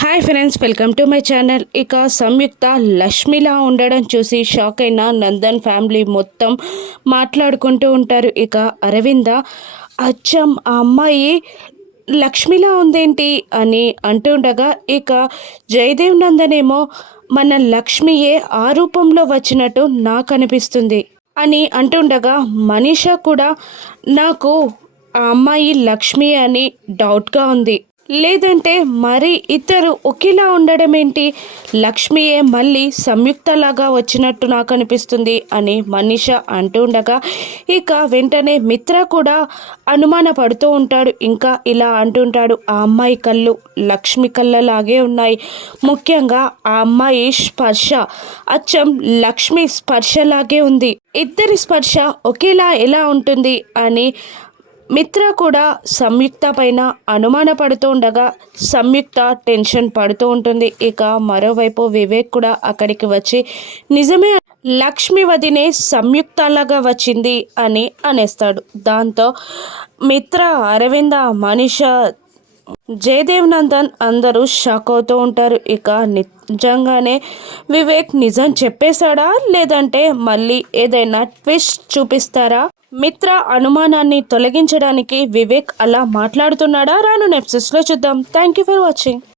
Hi friends welcome to my channel ఇక సంయుక్త లక్ష్మిలా ఉండడం చూసి షాక్ అయిన నందన్ ఫ్యామిలీ మొత్తం మాట్లాడుకుంటూ ఉంటారు. ఇక అరవింద అచ్చం ఆ అమ్మాయి లక్ష్మిలా ఉందేంటి? అని అంటుండగా ఇక జయదేవ్ నందనేమో మన లక్ష్మియే ఆ రూపంలో వచ్చినట్టు నాకు అనిపిస్తుంది అని అంటుండగా మనీషా కూడా నాకు ఆ అమ్మాయి లక్ష్మి అని డౌట్గా ఉంది. లేదంటే మరి ఇద్దరు ఒకేలా ఉండడం ఏంటి లక్ష్మియే మళ్ళీ సంయుక్తలాగా వచ్చినట్టు నాకు అనిపిస్తుంది అని మనీష అంటూ ఉండగా ఇక వెంటనే మిత్ర కూడా అనుమానపడుతూ ఉంటాడు. ఇంకా ఇలా అంటుంటాడు ఆ అమ్మాయి కళ్ళు లక్ష్మి కళ్ళలాగే ఉన్నాయి. ముఖ్యంగా ఆ అమ్మాయి స్పర్శ. అచ్చం లక్ష్మి స్పర్శలాగే ఉంది. ఇద్దరి స్పర్శ ఒకేలా ఎలా ఉంటుంది? అని మిత్ర కూడా సంయుక్త పైన అనుమాన పడుతూ ఉండగా సంయుక్త టెన్షన్ పడుతూ ఉంటుంది. ఇక మరోవైపు వివేక్ కూడా అక్కడికి వచ్చి నిజమే లక్ష్మి వదినే సంయుక్తలాగా వచ్చింది అని అనేస్తాడు. దాంతో మిత్ర అరవింద మనిష జయదేవ్ నందన్ అందరూ షాక్ అవుతూ ఉంటారు. ఇక నిజంగానే వివేక్ నిజం చెప్పేశాడా? లేదంటే మళ్ళీ ఏదైనా ట్విస్ట్ చూపిస్తారా? మిత్ర అనుమానాన్ని తొలగించడానికి వివేక్ అలా మాట్లాడుతున్నాడా? రాను నెప్సెస్లో చూద్దాం. Thank you for watching.